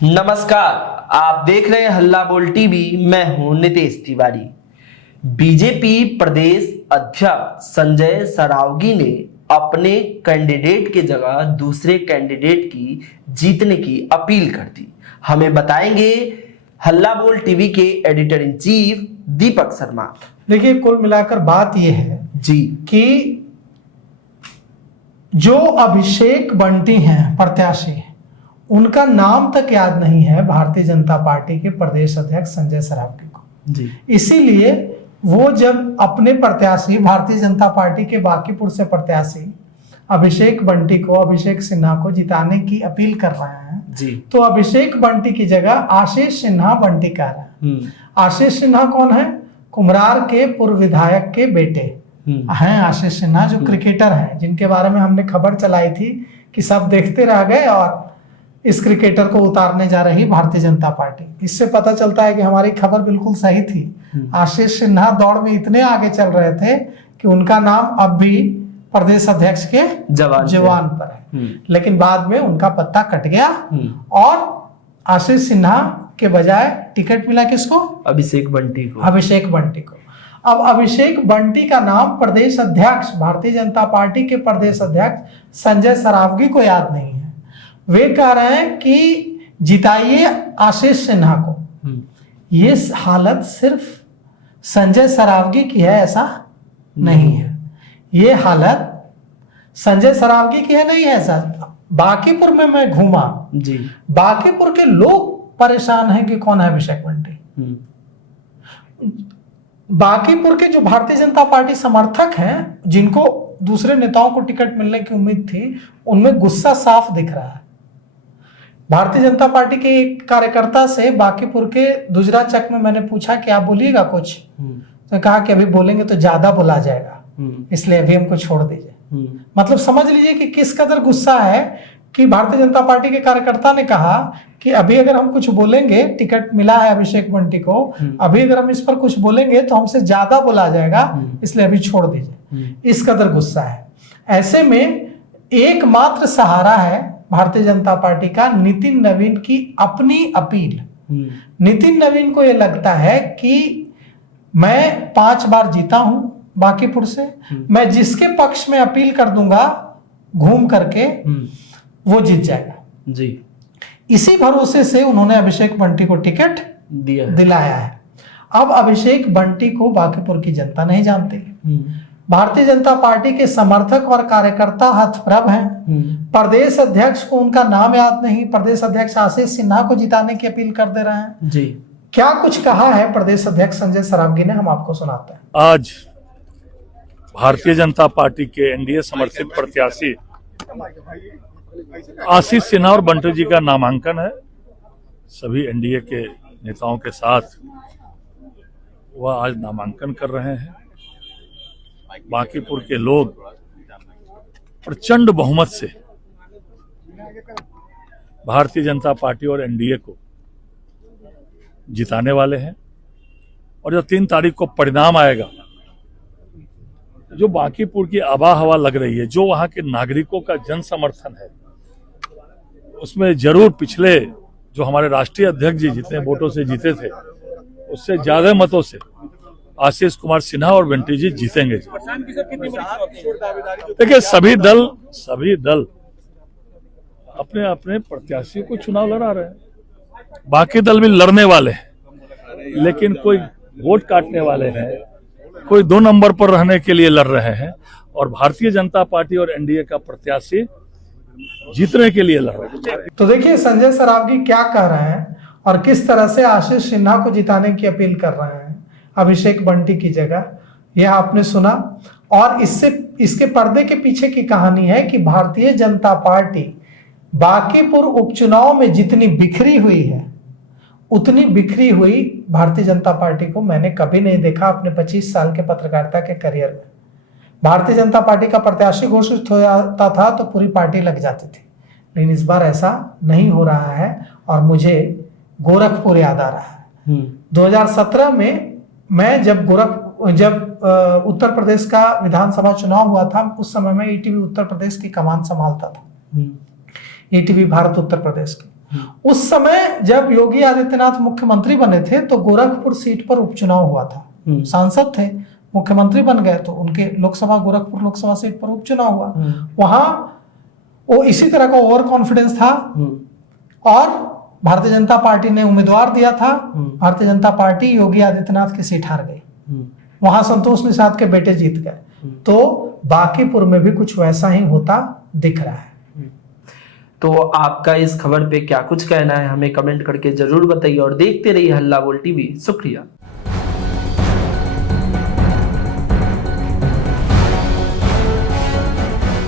नमस्कार, आप देख रहे हैं हल्ला बोल टीवी। मैं हूं नितेश तिवारी। बीजेपी प्रदेश अध्यक्ष संजय सरावगी ने अपने कैंडिडेट के जगह दूसरे कैंडिडेट की जीतने की अपील कर दी। हमें बताएंगे हल्ला बोल टीवी के editor in chief Deepak Sharma. देखिए, कुल मिलाकर बात यह है जी कि जो अभिषेक बंटी हैं प्रत्याशी, उनका नाम तक याद नहीं है भारतीय जनता पार्टी के प्रदेश अध्यक्ष संजय सरावगी को जी। इसीलिए वो जब अपने प्रत्याशी भारतीय जनता पार्टी के बांकीपुर से प्रत्याशी अभिषेक बंटी को, अभिषेक सिन्हा को जिताने की अपील कर रहे हैं जी। तो अभिषेक बंटी की जगह आशीष सिन्हा बंटी कह रहे हैं। आशीष सिन्हा कौन है? कुम्हरार के पूर्व विधायक के बेटे हैं आशीष सिन्हा, जो क्रिकेटर हैं, जिनके बारे में हमने खबर चलाई थी कि सब देखते रह गए और इस क्रिकेटर को उतारने जा रही भारतीय जनता पार्टी। इससे पता चलता है कि हमारी खबर बिल्कुल सही थी। आशीष सिन्हा दौड़ में इतने आगे चल रहे थे कि उनका नाम अब भी प्रदेश अध्यक्ष के जवान पर है, लेकिन बाद में उनका पत्ता कट गया और आशीष सिन्हा के बजाय टिकट मिला किसको? अभिषेक बंटी को। अब अभिषेक बंटी का नाम प्रदेश अध्यक्ष, भारतीय जनता पार्टी के प्रदेश अध्यक्ष संजय सरावगी को याद नहीं है। वे कह रहे हैं कि जिताइए आशीष सिन्हा को। ये हालत सिर्फ संजय सरावगी की है ऐसा नहीं है। ये हालत संजय सरावगी की है नहीं है ऐसा। बांकीपुर में मैं घूमा जी, बांकीपुर के लोग परेशान हैं कि कौन है अभिषेक बंटी। बांकीपुर के जो भारतीय जनता पार्टी समर्थक हैं, जिनको दूसरे नेताओं को टिकट मिलने की उम्मीद थी, उनमें गुस्सा साफ दिख रहा है। भारतीय जनता पार्टी के एक कार्यकर्ता से बांकीपुर के दुजरा चक में मैंने पूछा कि आप बोलिएगा कुछ, तो कहा कि अभी बोलेंगे तो ज्यादा बोला जाएगा, इसलिए अभी हमको छोड़ दीजिए। मतलब समझ लीजिए कि किस कदर गुस्सा है कि भारतीय जनता पार्टी के कार्यकर्ता ने कहा कि अभी अगर हम कुछ बोलेंगे, टिकट मिला है अभिषेक बंटी को, अभी अगर हम इस पर कुछ बोलेंगे तो हमसे ज्यादा बोला जाएगा, इसलिए अभी छोड़ दीजिए। इस कदर गुस्सा है। ऐसे में एकमात्र सहारा है भारतीय जनता पार्टी का नितिन नवीन की अपनी अपील। नितिन नवीन को यह लगता है कि मैं 5 बार जीता हूं बांकीपुर से, मैं जिसके पक्ष में अपील कर दूंगा घूम करके वो जीत जाएगा जी। इसी भरोसे से उन्होंने अभिषेक बंटी को टिकट दिलाया है। अब अभिषेक बंटी को बांकीपुर की जनता नहीं जानती। भारतीय जनता पार्टी के समर्थक और कार्यकर्ता हतप्रभ हैं। प्रदेश अध्यक्ष को उनका नाम याद नहीं। प्रदेश अध्यक्ष आशीष सिन्हा को जिताने की अपील कर दे रहे हैं जी। क्या कुछ कहा है प्रदेश अध्यक्ष संजय सरावगी ने, हम आपको सुनाते हैं। आज भारतीय जनता पार्टी के एनडीए समर्थित प्रत्याशी आशीष सिन्हा और बंटी जी का नामांकन है। सभी एनडीए के नेताओं के साथ वह आज नामांकन कर रहे हैं। बांकीपुर के लोग प्रचंड बहुमत से भारतीय जनता पार्टी और एनडीए को जिताने वाले हैं। और जब 3 तारीख को परिणाम आएगा, जो बांकीपुर की आबा हवा लग रही है, जो वहां के नागरिकों का जन समर्थन है, उसमें जरूर पिछले जो हमारे राष्ट्रीय अध्यक्ष जी जितने वोटों से जीते थे, उससे ज्यादा मतों से आशीष कुमार सिन्हा और बंटी जी जीतेंगे। देखिए, सभी दल अपने अपने प्रत्याशी को चुनाव लड़ा रहे हैं। बाकी दल भी लड़ने वाले हैं, लेकिन कोई वोट काटने वाले हैं, कोई 2 नंबर पर रहने के लिए लड़ रहे हैं, और भारतीय जनता पार्टी और एनडीए का प्रत्याशी जीतने के लिए लड़ रहे हैं। तो देखिए संजय सरावगी क्या कह रहे हैं और किस तरह से आशीष सिन्हा को जिताने की अपील कर रहे हैं अभिषेक बंटी की जगह, यह आपने सुना। और इसके पर्दे के पीछे की कहानी है कि भारतीय जनता पार्टी बांकीपुर उपचुनाव में जितनी बिखरी हुई है, उतनी बिखरी हुई भारतीय जनता पार्टी को मैंने कभी नहीं देखा अपने 25 साल के पत्रकारिता के करियर में। भारतीय जनता पार्टी का प्रत्याशी घोषित हो जाता था तो पूरी पार्टी लग जाती थी, लेकिन इस बार ऐसा नहीं हो रहा है। और मुझे गोरखपुर याद आ रहा है। 2017 में मैं जब उत्तर प्रदेश का विधानसभा चुनाव हुआ था, उस समय मैं ईटीवी उत्तर प्रदेश की कमान संभालता था, ईटीवी भारत उत्तर प्रदेश की। उस समय जब योगी आदित्यनाथ मुख्यमंत्री बने थे तो गोरखपुर सीट पर उपचुनाव हुआ था। सांसद थे, मुख्यमंत्री बन गए तो उनके लोकसभा गोरखपुर लोकसभा सीट पर उपचुनाव हुआ। वहां वो इसी तरह का ओवर कॉन्फिडेंस था और भारतीय जनता पार्टी ने उम्मीदवार दिया था। भारतीय जनता पार्टी योगी आदित्यनाथ की सीट हार गई, वहां संतोष निषाद के बेटे जीत गए। तो बांकीपुर में भी कुछ वैसा ही होता दिख रहा है। तो आपका इस खबर पे क्या कुछ कहना है, हमें कमेंट करके जरूर बताइए और देखते रहिए हल्ला बोल टीवी। शुक्रिया।